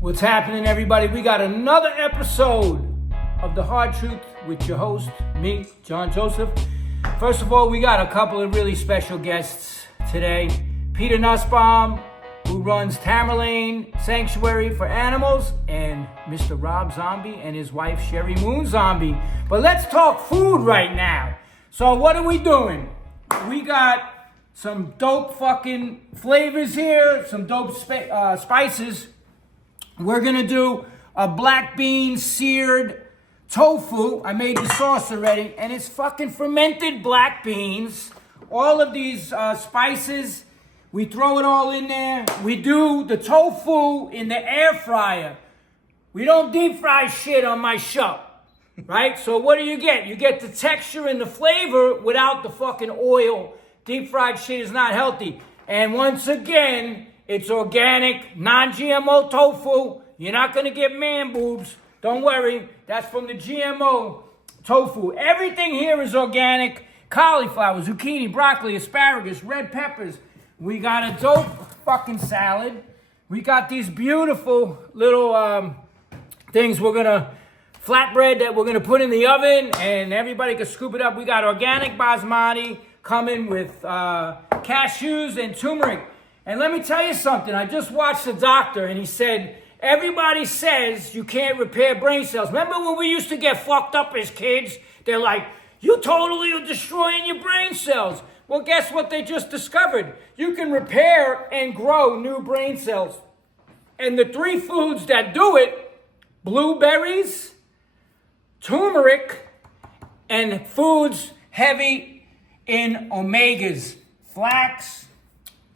What's happening, everybody? We got another episode of The Hard Truth with your host, me, John Joseph. First of all, we got a couple of really special guests today. Peter Nussbaum, who runs Tamerlaine Sanctuary for Animals, and Mr. Rob Zombie and his wife, Sheri Moon Zombie. But let's talk food right now. So what are we doing? We got some dope fucking flavors here, some dope spices. We're gonna do a black bean seared tofu. I made the sauce already, and it's fucking fermented black beans. All of these spices, we throw it all in there. We do the tofu in the air fryer. We don't deep fry shit on my show, right? So what do? You get the texture and the flavor without the fucking oil. Deep fried shit is not healthy. And once again, it's organic, non-GMO tofu. You're not gonna get man boobs. Don't worry, that's from the GMO tofu. Everything here is organic. Cauliflower, zucchini, broccoli, asparagus, red peppers. We got a dope fucking salad. We got these beautiful little things flatbread that we're gonna put in the oven and everybody can scoop it up. We got organic basmati coming with cashews and turmeric. And let me tell you something. I just watched the doctor and he said, everybody says you can't repair brain cells. Remember when we used to get fucked up as kids? They're like, you totally are destroying your brain cells. Well, guess what they just discovered? You can repair and grow new brain cells. And the three foods that do it, blueberries, turmeric, and foods heavy in omegas, flax,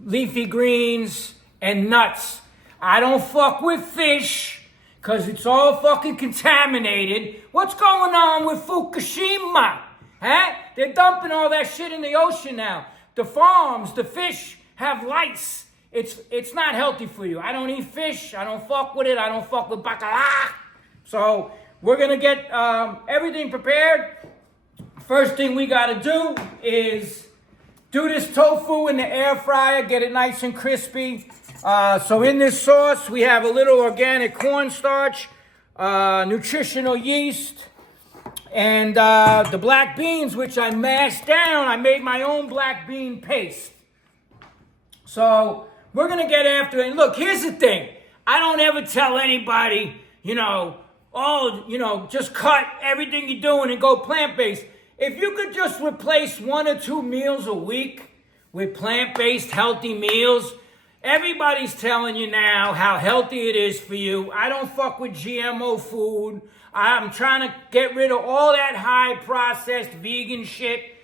leafy greens, and nuts. I don't fuck with fish, because it's all fucking contaminated. What's going on with Fukushima? Huh? They're dumping all that shit in the ocean now. The farms, the fish have lice. It's not healthy for you. I don't eat fish. I don't fuck with it. I don't fuck with bacala. So we're going to get everything prepared. First thing we got to do is do this tofu in the air fryer, get it nice and crispy. So in this sauce, we have a little organic cornstarch, nutritional yeast, and the black beans, which I mashed down. I made my own black bean paste. So we're going to get after it. And look, here's the thing. I don't ever tell anybody, just cut everything you're doing and go plant-based. If you could just replace 1 or 2 meals a week with plant-based healthy meals, everybody's telling you now how healthy it is for you. I don't fuck with GMO food. I'm trying to get rid of all that high-processed vegan shit.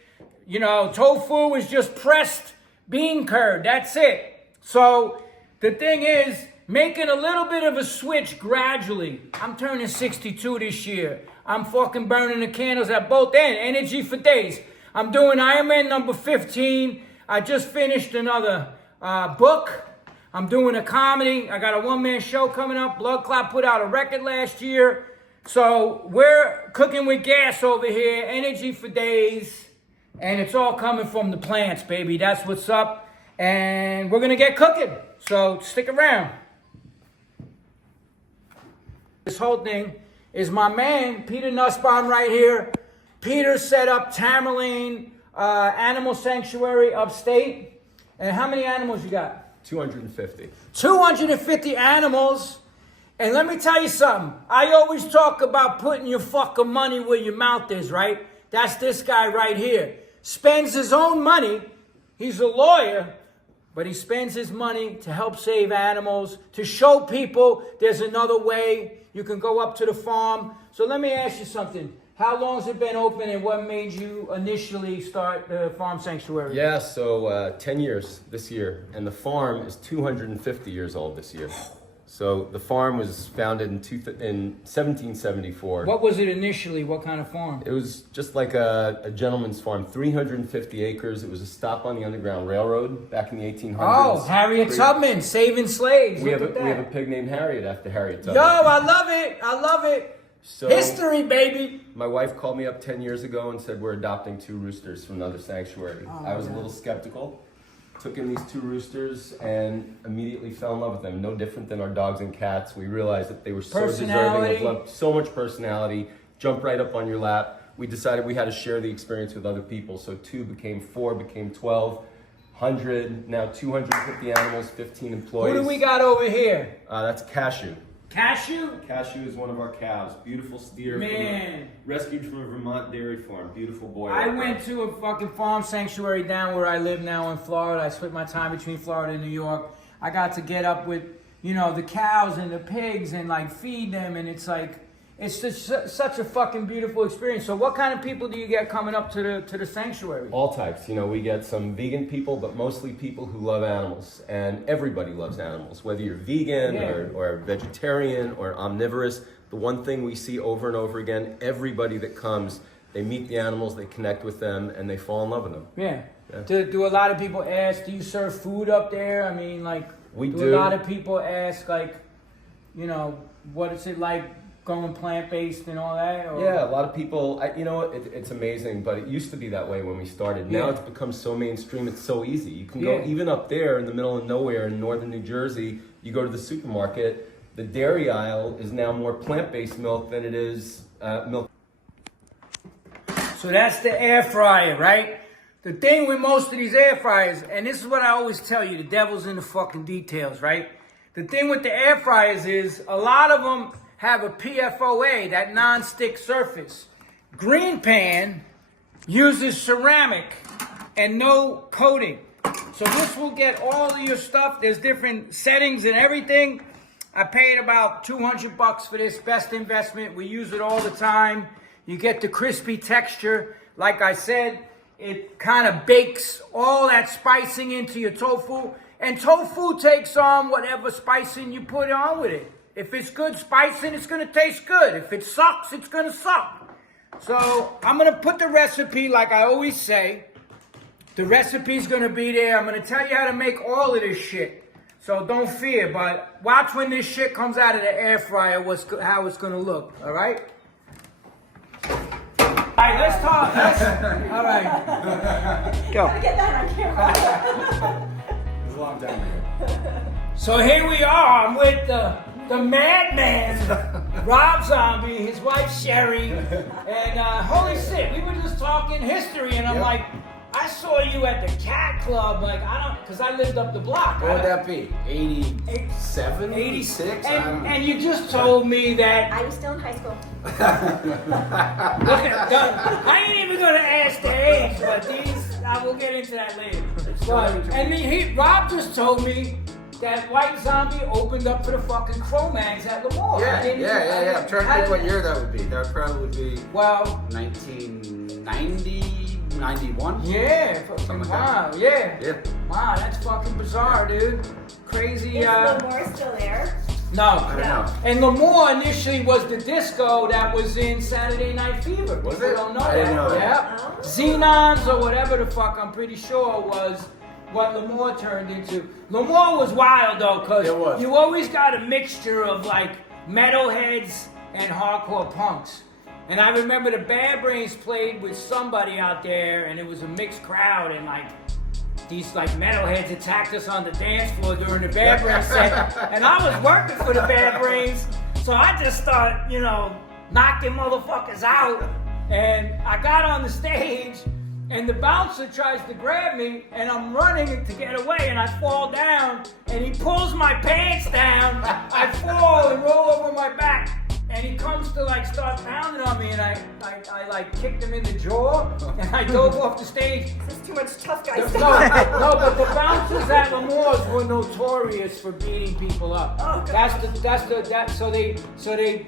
Tofu is just pressed bean curd. That's it. So the thing is, making a little bit of a switch gradually. I'm turning 62 this year. I'm fucking burning the candles at both ends. Energy for days. I'm doing Ironman number 15. I just finished another book. I'm doing a comedy. I got a one-man show coming up. Blood Clot put out a record last year. So we're cooking with gas over here. Energy for days. And it's all coming from the plants, baby. That's what's up. And we're going to get cooking. So stick around. This whole thing is my man, Peter Nussbaum, right here. Peter set up Tamerlaine Animal Sanctuary upstate. And how many animals you got? 250. 250 animals. And let me tell you something. I always talk about putting your fucking money where your mouth is, right? That's this guy right here. Spends his own money. He's a lawyer. But he spends his money to help save animals, to show people there's another way. You can go up to the farm. So let me ask you something. How long has it been open and what made you initially start the farm sanctuary? Yeah, so 10 years this year. And the farm is 250 years old this year. So the farm was founded in 1774. What was it initially? What kind of farm? It was just like a gentleman's farm, 350 acres. It was a stop on the Underground Railroad back in the 1800s. Oh, Harriet Tubman, saving slaves. We have a pig named Harriet after Harriet Tubman. Yo, I love it. I love it. So, history, baby. My wife called me up 10 years ago and said we're adopting 2 roosters from another sanctuary. Oh, I was a little skeptical. took in these 2 roosters and immediately fell in love with them. No different than our dogs and cats. We realized that they were so deserving of love, so much personality, jump right up on your lap. We decided we had to share the experience with other people. So 2 became 4, became 12, 100, now 250 animals, 15 employees. Who do we got over here? That's CASHEW. CASHEW? CASHEW is one of our cows. Beautiful steer. Man. Rescued from a Vermont dairy farm. Beautiful boy. I went to a fucking farm sanctuary down where I live now in Florida. I split my time between Florida and New York. I got to get up with, you know, the cows and the pigs and like feed them, and it's like, it's just such a fucking beautiful experience. So what kind of people do you get coming up to the sanctuary? All types. You know, we get some vegan people, but mostly people who love animals. And everybody loves animals, whether you're vegan or vegetarian or omnivorous. The one thing we see over and over again, everybody that comes, they meet the animals, they connect with them, and they fall in love with them. Yeah. Do a lot of people ask, do you serve food up there? I mean, like, we do. A lot of people ask, like, you know, what is it like going plant-based and all that? Or? Yeah, a lot of people, you know, it's amazing, but it used to be that way when we started. Now it's become so mainstream, it's so easy. You can go even up there in the middle of nowhere in northern New Jersey, you go to the supermarket, the dairy aisle is now more plant-based milk than it is milk. So that's the air fryer, right? The thing with most of these air fryers, and this is what I always tell you, the devil's in the fucking details, right? The thing with the air fryers is a lot of them have a PFOA, that non-stick surface. Green Pan uses ceramic and no coating. So this will get all of your stuff. There's different settings and everything. I paid about $200 for this, best investment. We use it all the time. You get the crispy texture. Like I said, it kind of bakes all that spicing into your tofu. And tofu takes on whatever spicing you put on with it. If it's good spicing, it's going to taste good. If it sucks, it's going to suck. So I'm going to put the recipe like I always say. The recipe's going to be there. I'm going to tell you how to make all of this shit. So don't fear, but watch when this shit comes out of the air fryer, how it's going to look, all right? All right, let's talk. All right. Go. Gotta get that on camera. It's a long time ago. So here we are. I'm with the madman, Rob Zombie, his wife Sheri, and holy shit, we were just talking history, and I'm like, I saw you at the cat club, like, because I lived up the block. What would that be? 87? 86? And you just told me that. I was still in high school. Look at, I ain't even going to ask the age, but I will get into that later. But, and Rob just told me that White Zombie opened up for the fucking Cro-Mags at Lemoore. Yeah. I'm trying to think what year that would be. That would probably be, well, 1990, 91? Yeah, fucking wow, yeah. Wow, that's fucking bizarre, dude. Crazy. Is Lemoore still there? No. I don't know. And Lemoore initially was the disco that was in Saturday Night Fever. Was People it? don't know I that. didn't know that. Yeah. Oh. Xenons or whatever the fuck, I'm pretty sure was what Lemoore turned into. Lemoore was wild though, because you always got a mixture of like metalheads and hardcore punks. And I remember the Bad Brains played with somebody out there, and it was a mixed crowd, and like these like metalheads attacked us on the dance floor during the Bad Brains set. And I was working for the Bad Brains, so I just started, you know, knocking motherfuckers out. And I got on the stage, and the bouncer tries to grab me, and I'm running to get away, and I fall down, and he pulls my pants down. I fall and roll over my back. And he comes to like start pounding on me, and I like kicked him in the jaw, and I dove off the stage. This is too much tough guy stuff. No, but the bouncers at Lemoore's were notorious for beating people up. Oh, God. So the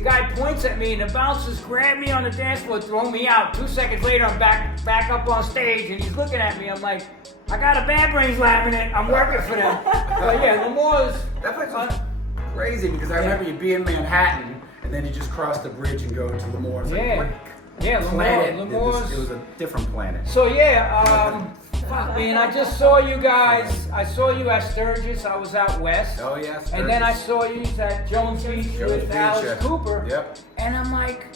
guy points at me, and the bouncers grab me on the dance floor, throw me out. 2 seconds later, I'm back up on stage, and he's looking at me. I'm like, I got a Bad Brains laughing at. I'm working for them. But yeah, Lemoore's. That place crazy because I remember you'd be in Manhattan and then you just cross the bridge and go to Lemoore. It's Lemoore's. It was a different planet. So fuck man, I just saw you guys. I saw you at Sturgis. I was out west. Oh yeah, Sturgis. And then I saw you at Jones Beach with Alice Cooper. Yep. And I'm like,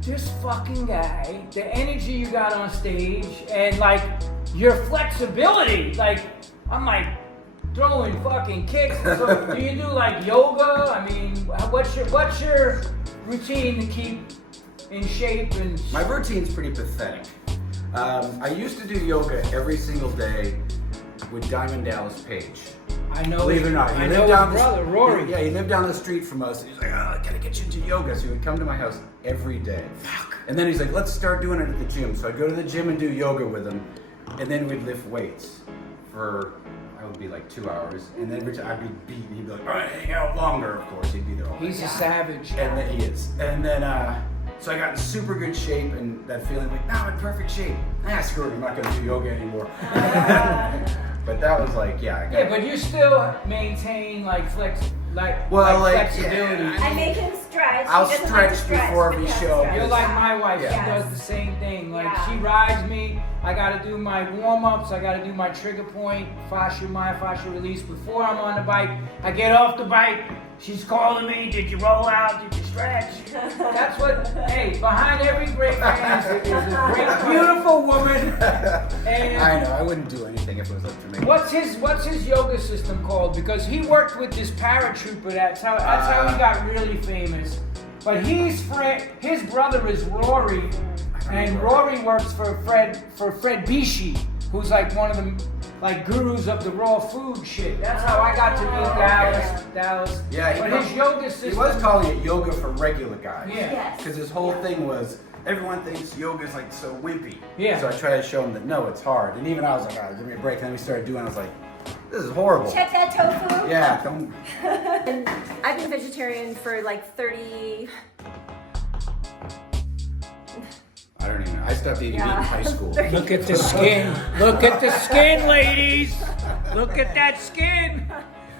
this fucking guy, the energy you got on stage, and like your flexibility. Like, I'm like throwing fucking kicks. So do you do like yoga? I mean, what's your routine to keep in shape? And My routine's pretty pathetic. I used to do yoga every single day with Diamond Dallas Page. I know. Believe it or not, I know his brother, Rory. Yeah, he lived down the street from us. And he's like, oh, I gotta get you into yoga. So he would come to my house every day. Fuck. And then he's like, let's start doing it at the gym. So I'd go to the gym and do yoga with him. And then we'd lift weights for, I would be like 2 hours. And then I'd be beaten. He'd be like, all right, hang out longer. Of course, he'd be there all day. He's a savage. And then he is. And then, so I got in super good shape and that feeling like, no, I'm in perfect shape. Screw it, I'm not gonna do yoga anymore. But that was like, yeah. Yeah, but you still maintain like flexibility. Yeah. I make him stretch. I'll He doesn't like to stretch before but we he'll show. stretch. You're like my wife. Yeah. She does the same thing. Like Yeah. she rides me. I gotta do my warm-ups. I gotta do my trigger point, fascia release before I'm on the bike. I get off the bike. She's calling me. Did you roll out? Did you stretch? That's what. Hey, behind every great man is a great, beautiful woman. And I know, I wouldn't do anything if it was up to me. what's his yoga system called? Because he worked with this paratrooper. That's how he got really famous. But his brother is Rory, and Rory works for Fred Bishi, who's like one of the like gurus of the raw food shit. That's how I got to meet Dallas. Yeah, but his yoga system. He was calling it yoga for regular guys. Yeah. Yes. Because his whole thing was, everyone thinks yoga's like so wimpy. Yeah. So I tried to show him that no, it's hard. And even I was like, all right, give me a break. And then we started doing it. I was like, this is horrible. Check that tofu. Yeah, don't. And I've been vegetarian for like 30. I don't even know. I stopped eating meat in high school. Look at the skin. Look at the skin, ladies. Look at that skin.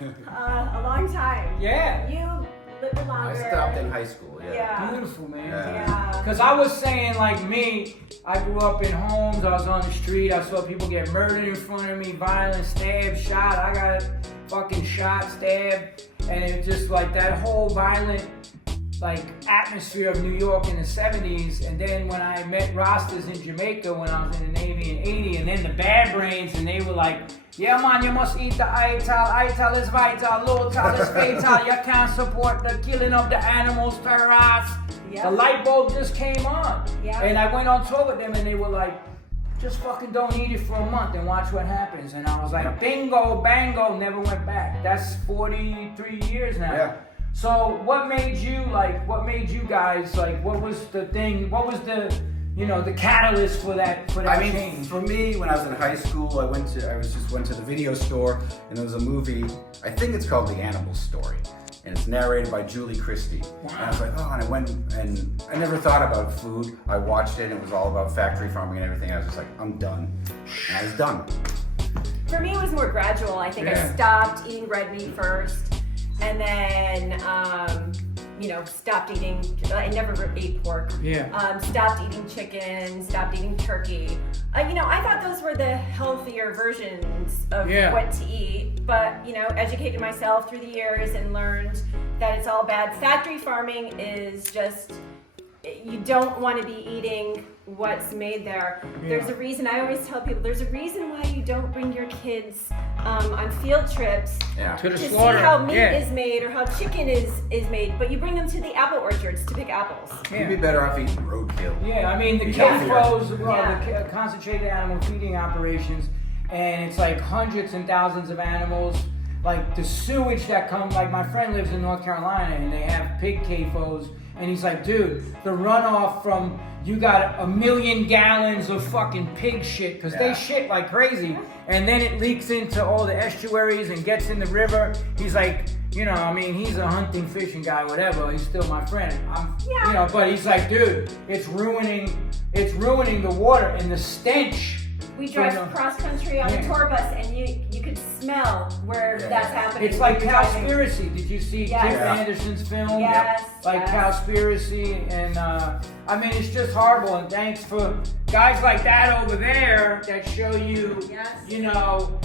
A long time. Yeah. You lived longer. I stopped in high school, Yeah. Beautiful, man. Yeah. Because I was saying, like me, I grew up in homes, I was on the street, I saw people get murdered in front of me, violent, stabbed, shot. I got fucking shot, stabbed. And it's just like that whole violent like atmosphere of New York in the 70s. And then when I met Rastas in Jamaica when I was in the Navy in 80, and then the bad brains, and they were like, yeah man, you must eat the ital is vital, low tal is fatal, you can't support the killing of the animals, terrorists. Yep. The light bulb just came on. Yep. And I went on tour with them and they were like, just fucking don't eat it for a month and watch what happens. And I was like, bingo, bango, never went back. That's 43 years now. Yeah. So what made you guys, like, what was the thing, what was the, you know, the catalyst for that change? For me, when I was in high school, I went to the video store, and there was a movie, I think it's called The Animal Story, and it's narrated by Julie Christie. Wow. And I was like, oh, and I went, and I never thought about food. I watched it, and it was all about factory farming and everything. I was just like, I'm done. And I was done. For me, it was more gradual. I think I stopped eating red meat first, and then, stopped eating. I never ate pork. Yeah. Stopped eating chicken. Stopped eating turkey. I thought those were the healthier versions of what to eat. But educated myself through the years and learned that it's all bad. Factory farming is just. You don't want to be eating what's made there. Yeah. There's a reason. I always tell people there's a reason why you don't bring your kids on field trips To the to slaughter. see how meat is made or how chicken is made, but you bring them to the apple orchards to pick apples. You'd be better off eating roadkill. Yeah, I mean the CAFOs, the concentrated animal feeding operations, and it's like hundreds and thousands of animals. Like the sewage that comes, like my friend lives in North Carolina and they have pig CAFOs, and he's like, dude, the runoff from, you got 1 million gallons of fucking pig shit, because they shit like crazy, and then it leaks into all the estuaries and gets in the river. He's like, he's a hunting, fishing guy, whatever. He's still my friend. But he's like, dude, it's ruining the water and the stench. We drive cross country on the tour bus, and you could smell where that's happening. It's like Cowspiracy. Did you see Tim Anderson's film? Yes. Like Cowspiracy, and it's just horrible. And thanks for guys like that over there that show you,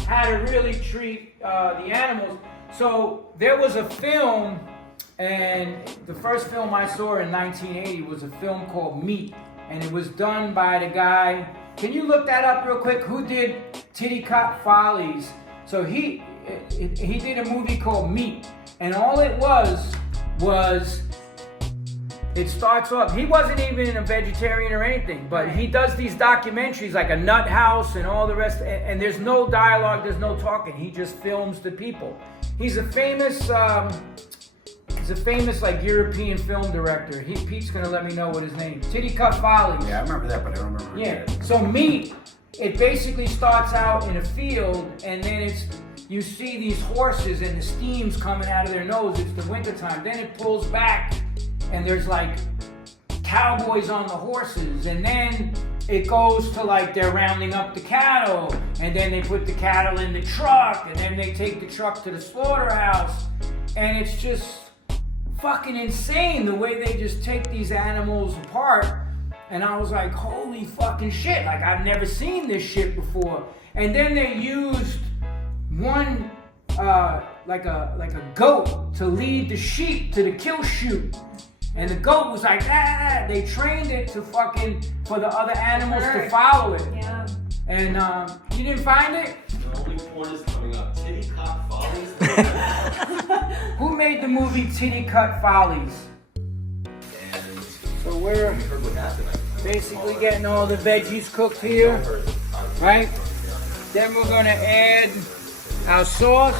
how to really treat the animals. So there was a film, and the first film I saw in 1980 was a film called Meat, and it was done by the guy Can you look that up real quick? Who did Titicut Follies? So he did a movie called Meat, and all it was it starts off. He wasn't even a vegetarian or anything, but he does these documentaries like a Nut House and all the rest. And there's no dialogue, there's no talking. He just films the people. He's a famous like European film director. Pete's gonna let me know what his name. Titicut Follies. Yeah, I remember that, but I don't remember. Yeah. So Meat, it basically starts out in a field, and then you see these horses and the steam's coming out of their nose. It's the wintertime. Then it pulls back, and there's like cowboys on the horses, and then it goes to like they're rounding up the cattle, and then they put the cattle in the truck, and then they take the truck to the slaughterhouse, and it's just fucking insane the way they just take these animals apart. And I was like, holy fucking shit, like I've never seen this shit before. And then they used one like a goat to lead the sheep to the kill chute. And the goat was like, ah, they trained it to fucking, for the other animals to follow it. Yeah. And you didn't find it? The only one is coming up. Titicut Follies. Who made the movie Titicut Follies? So we're basically getting all the veggies cooked here, right? Then we're gonna add our sauce,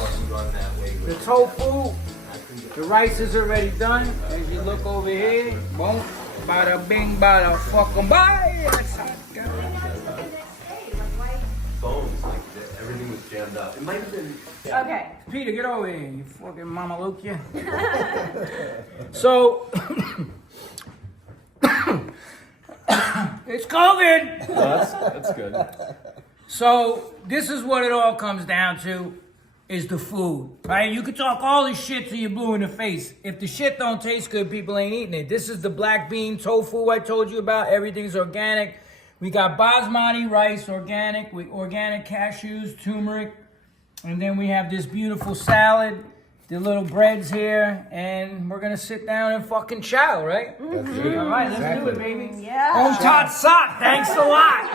the tofu. The rice is already done. As you look over here, boom, bada bing, bada fucking bye. That's hot. Bones, like everything was jammed up. It might have been. Okay. Peter, get over here, you fucking Mama Luke, you. So, it's COVID. That's good. So, this is what it all comes down to, is the food, right? You can talk all this shit till you're blue in the face. If the shit don't taste good, people ain't eating it. This is the black bean tofu I told you about. Everything's organic. We got basmati rice, organic, with organic cashews, turmeric. And then we have this beautiful salad, the little breads here, and we're gonna sit down and fucking chow, right? Mm-hmm. All right, let's do it, baby. Yeah. On tot sot, thanks a lot.